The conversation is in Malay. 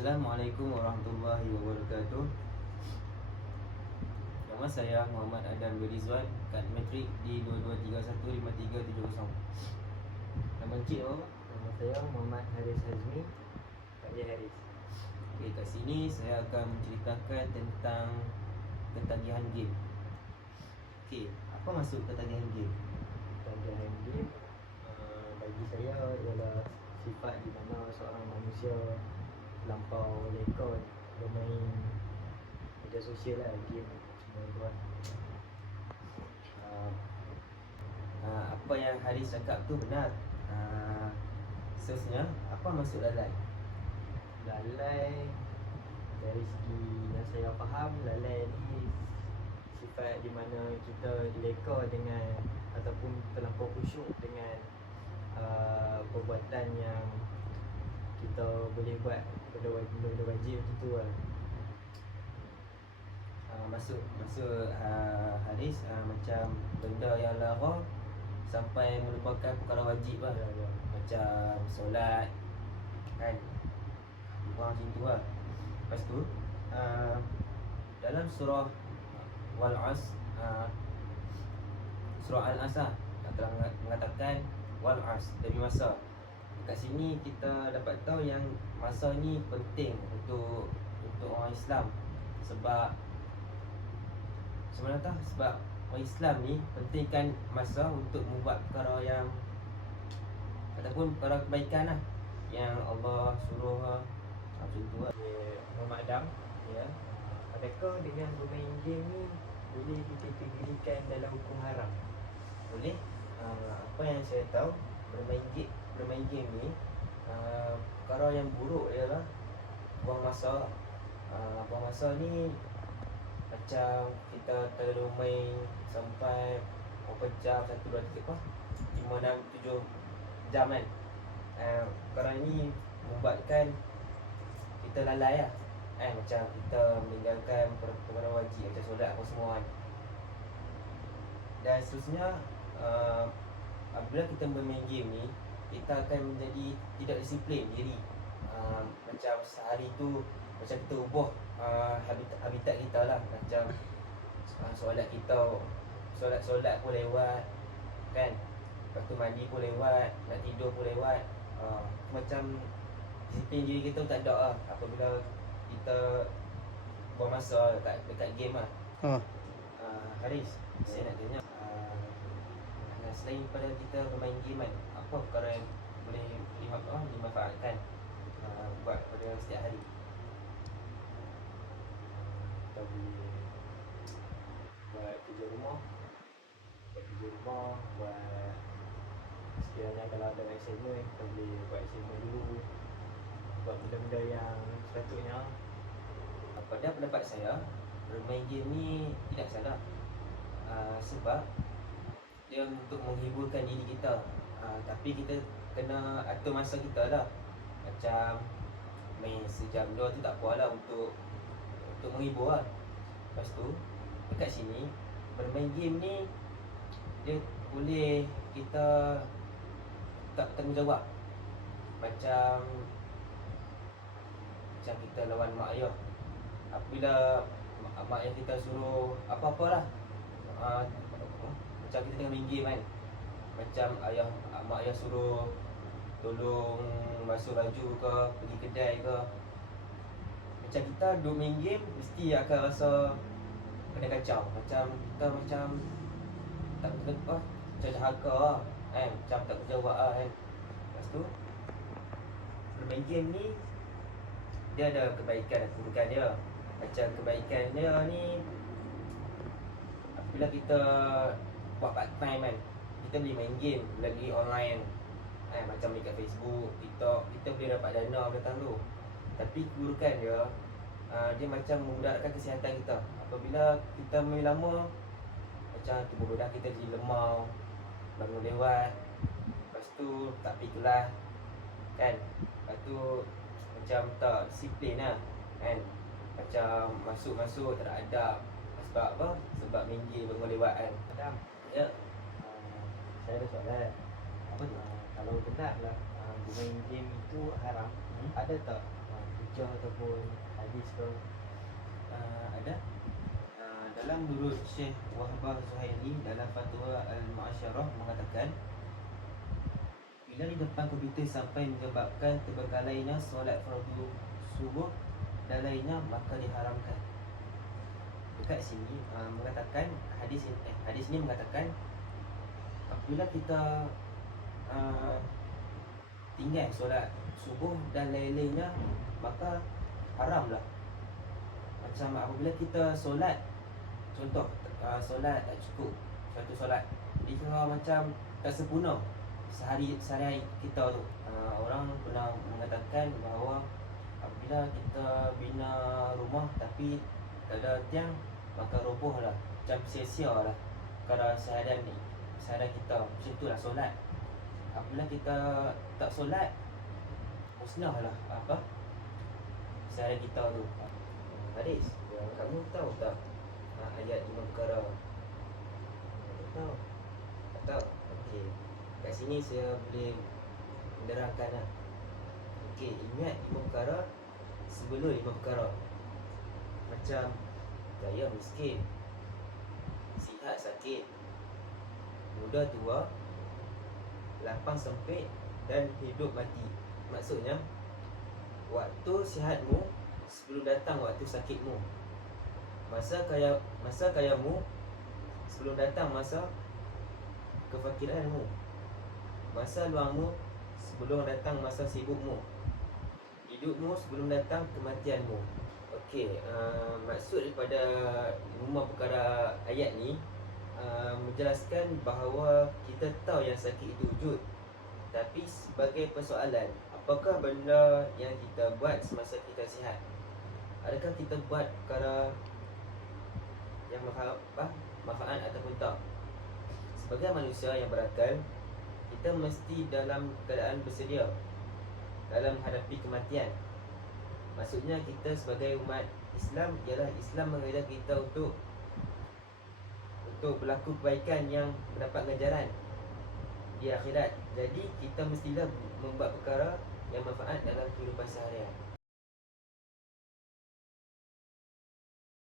Assalamualaikum warahmatullahi wabarakatuh. Nama saya Muhammad Adam Rizwan, kad matrik di 22315370. Nama encik apa? Nama saya Muhammad Haris Hazmi, Pak Haji Haris. Okey, kat sini saya akan menceritakan tentang ketagihan game. Okey, apa maksud ketagihan game? Ketagihan game bagi saya ialah sifat di mana seorang manusia terlampau leka bermain media sosial lah, game semua tu kan. Apa yang Haris cakap tu benar. Seterusnya, apa maksud lalai? Lalai, dari segi yang saya faham, lalai ni sifat di mana kita leka dengan ataupun terlampau khusyuk dengan perbuatan yang kita boleh buat benda wajib macam tu lah. Maksud Haris macam benda yang larang sampai melupakan perkara wajib lah. Ya. Macam solat kan, kurang macam tu lah. Lepas tu dalam surah Wal-As, surah Al-As telah mengatakan Wal-As, demi masa. Kat sini kita dapat tahu yang masa ni penting untuk orang Islam. Sebab sebenarnya sebab orang Islam ni pentingkan masa untuk membuat perkara yang ataupun perkara kebaikan lah yang Allah suruh macam tu lah. Muhammad Adam, Ya. adakah dengan bermain game ni boleh dikategorikan dalam hukum haram? Boleh. Apa yang saya tahu, bermain game ni perkara yang buruk ialah buang masa. Buang masa ni macam kita terlalu main sampai berapa jam, 1, 2, 3, 5, 6, 7 jam kan. Perkara ni membuatkan kita lalai lah. Macam kita meninggalkan perkara wajib macam solat apa semua kan. Dan seterusnya, apabila kita bermain game ni, kita akan menjadi tidak disiplin diri. Macam sehari tu macam kita ubah habitat kita lah. Macam solat kita, solat pun lewat kan. Lepas tu mandi pun lewat, nak tidur pun lewat. Macam disiplin diri kita tak ada lah apabila kita buang masa dekat game lah. Haris, saya nak tanya, selain pada kita bermain game kan, apa perkara yang boleh dimanfaatkan buat pada setiap hari? Kita boleh buat kerja rumah, buat sekiranya kalau ada assignment, kita boleh buat assignment dulu, buat benda-benda yang sepatutnya. Pada pendapat saya, bermain game ni tidak salah. Sebab dia untuk menghiburkan diri kita. Tapi kita kena atur masa kita lah. Macam main sejam 2 tu tak apa lah untuk menghibur lah. Lepas tu dekat sini bermain game ni dia boleh kita tak bertanggungjawab. Macam kita lawan mak ayah. Apabila mak ayah kita suruh apa-apalah, macam kita tengah main game kan, macam mak ayah suruh tolong basuh baju ke, pergi kedai ke, macam kita duduk main game mesti akan rasa kena kacau. Macam kita macam tak macam dahaga lah kan, macam tak berjawab lah kan. Lepas tu bermain game ni dia ada kebaikan dan keburukan dia. Macam kebaikan dia ni, apabila kita buat part time kan, kita boleh main game lagi online kan, macam dekat Facebook, TikTok, kita boleh dapat dana datang tu. Tapi keburukan dia, dia macam memudaratkan kesihatan kita. Apabila kita main lama, macam tubuh badan kita jadi lemau, bangun lewat, lepas tu tak pergi kelas kan, lepas tu macam tak disiplin lah kan, macam masuk tak ada adab. Sebab apa? Sebab main game bangun lewat kan. Adam, Ya. saya ada soalan. Apa tu? Kalau benar lah bermain game itu haram, ada tak hujah baca ataupun hadis ke? Ada. Dalam menurut Syekh Wahbah Zuhaili dalam Fatwa Al-Mu'asyarah mengatakan, bila di depan komputer sampai menyebabkan terbengkalainya solat fardu subuh dan lainnya, maka diharamkan. Dekat sini mengatakan hadis ini mengatakan apabila kita tinggal solat subuh dan lain-lainnya, maka haramlah. Macam apabila kita solat, contoh solat tak cukup, satu solat dia macam tak sempurna sehari kita tu. Orang pernah mengatakan bahawa apabila kita bina rumah tapi tak ada tiang, maka roboh lah, macam sia-sia lah perkara seharian kita. Macam tu lah solat. Apabila kita tak solat, musnah lah seharian kita tu. Haris, kamu tahu tak ayat 5 perkara? Tahu? Tak tahu? Okey, kat sini saya boleh menerangkan lah. Okey, ingat 5 perkara sebelum 5 perkara. Macam kaya miskin, sihat sakit, muda tua, lapang sempit dan hidup mati. Maksudnya, waktu sihatmu sebelum datang waktu sakitmu, masa kayamu sebelum datang masa kefakiranmu, masa luangmu sebelum datang masa sibukmu, hidupmu sebelum datang kematianmu. Okey, maksud daripada 5 perkara ayat ni menjelaskan bahawa kita tahu yang sakit itu wujud, tapi sebagai persoalan, apakah benda yang kita buat semasa kita sihat? Adakah kita buat perkara yang manfaat ataupun tak? Sebagai manusia yang berakal, kita mesti dalam keadaan bersedia dalam menghadapi kematian. Maksudnya kita sebagai umat Islam, ialah Islam mengajar kita untuk berlaku kebaikan yang mendapat ganjaran di akhirat. Jadi kita mestilah membuat perkara yang manfaat dalam kehidupan seharian.